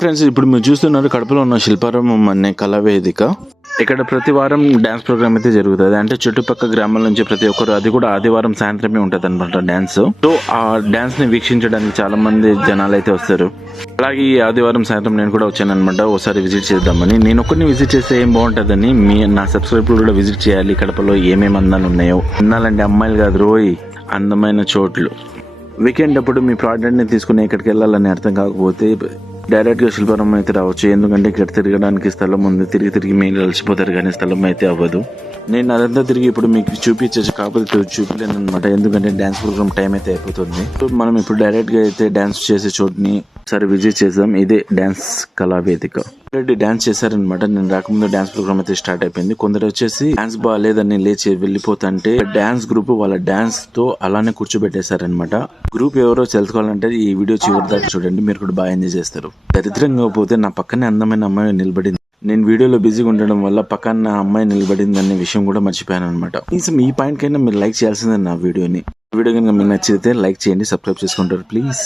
Friends, ఇప్పుడు మీరు చూస్తున్నారు కడపలో ఉన్న శిల్పారామం అనే కళావేదిక. ఇక్కడ ప్రతి వారం డ్యాన్స్ ప్రోగ్రామ్ అయితే జరుగుతుంది. అంటే చుట్టుపక్కల గ్రామాల నుంచి ప్రతి ఒక్కరు, అది కూడా ఆదివారం సాయంత్రమే ఉంటుంది అనమాట డ్యాన్స్. సో ఆ డ్యాన్స్ ని వీక్షించడానికి చాలా మంది జనాలు అయితే వస్తారు. అలాగే ఈ ఆదివారం సాయంత్రం నేను కూడా వచ్చాను అనమాట, ఒకసారి విజిట్ చేద్దామని. నేను ఒక్కరిని విజిట్ చేస్తే ఏం బాగుంటుందని నా సబ్స్క్రైబర్లు కూడా విజిట్ చేయాలి. కడపలో ఏమేమి అందాలు ఉన్నాయో, అందాలంటే అమ్మాయిలు కాదు రోయ్, అందమైన చోట్లు. వీకెండ్ అప్పుడు మీ ప్రోడక్ట్ ని తీసుకుని ఎక్కడికి వెళ్ళాలని అర్థం కాకపోతే డైరెక్ట్ గా శిల్పారామం అయితే రావచ్చు. ఎందుకంటే ఇక్కడ తిరగడానికి స్థలం ఉంది. తిరిగి మీరు కలిసిపోతారు, కానీ స్థలం అయితే అవ్వదు. నేను అదంతా తిరిగి ఇప్పుడు మీకు చూపించచ్చు, కాకపోతే చూపించలేను అనమాట, ఎందుకంటే డ్యాన్స్ ప్రోగ్రామ్ టైం అయితే అయిపోతుంది. మనం ఇప్పుడు డైరెక్ట్ గా అయితే డ్యాన్స్ చేసే చోటుని ఒకసారి విజిట్ చేద్దాం. ఇదే డ్యాన్స్ కళావేదిక. ఆల్రెడీ డాన్స్ చేశారనమాట. నేను రాకముందు డ్యాన్స్ ప్రోగ్రామ్ అయితే స్టార్ట్ అయిపోయింది. కొందరు వచ్చేసి డాన్స్ బాగాలేదని లేచి వెళ్ళిపోతుంటే డాన్స్ గ్రూప్ వాళ్ళ డాన్స్ తో అలానే కూర్చోబెట్టేశారనమాట. గ్రూప్ ఎవరో తెలుసుకోవాలంటే ఈ వీడియో చివరి దాకా చూడండి, మీరు కూడా బాగా ఎంజాయ్ చేస్తారు. దరిద్రంగా పోతే నా పక్కనే అందమైన అమ్మాయి నిలబడింది. నేను వీడియోలో బిజీగా ఉండడం వల్ల పక్కన అమ్మాయి నిలబడింది అనే విషయం కూడా మర్చిపోయాను అనమాట. కనీసం ఈ పాయింట్ కైనా మీరు లైక్ చేయాల్సిందే నా వీడియోని. వీడియో కనుక మీకు నచ్చితే లైక్ చేయండి, సబ్స్క్రైబ్ చేసుకుంటారు ప్లీజ్.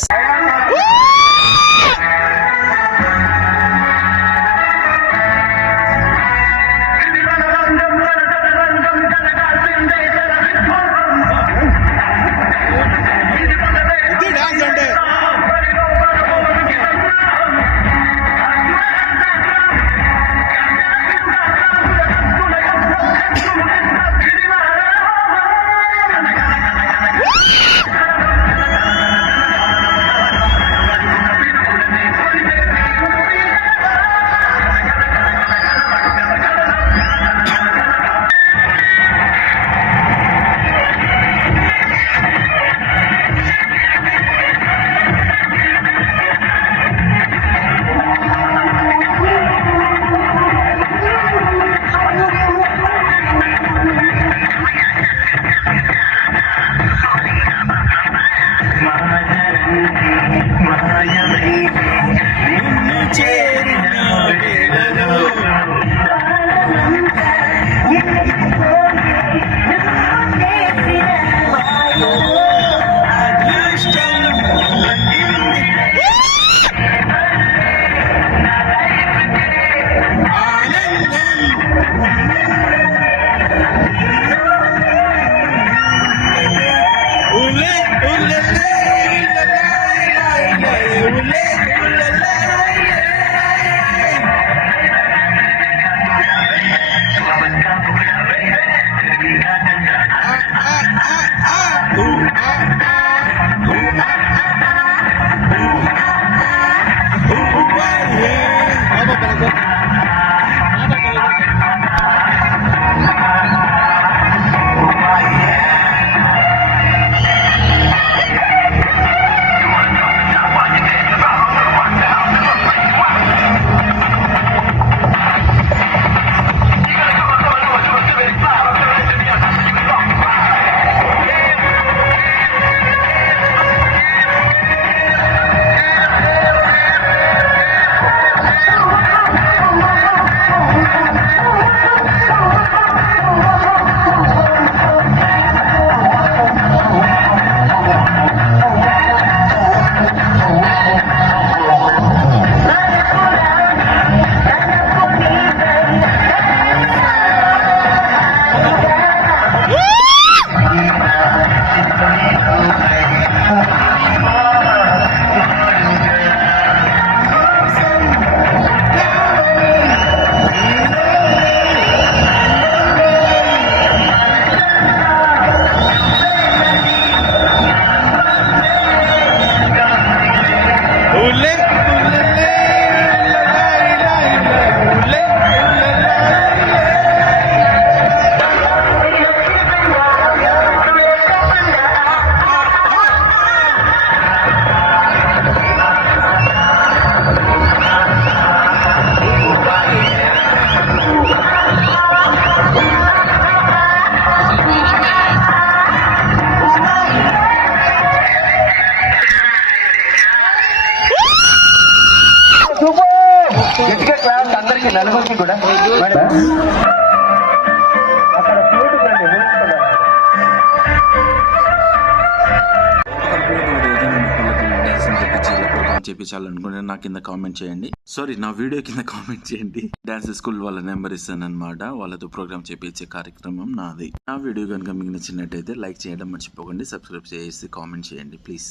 గట్టిగా క్లాస్ అందరికి నలుగురికి కూడా అక్కడ చేయించాలనుకుంటే నా కింద కామెంట్ చేయండి. నా వీడియో కింద కామెంట్ చేయండి. డాన్స్ స్కూల్ వాళ్ళ నెంబర్ ఇస్తాను అనమాట. వాళ్ళతో ప్రోగ్రామ్ చేయించే కార్యక్రమం నాది. నా వీడియో కనుక మీకు నచ్చినట్టయితే లైక్ చేయడం మర్చిపోకండి. సబ్స్క్రైబ్ చేసి కామెంట్ చేయండి ప్లీజ్.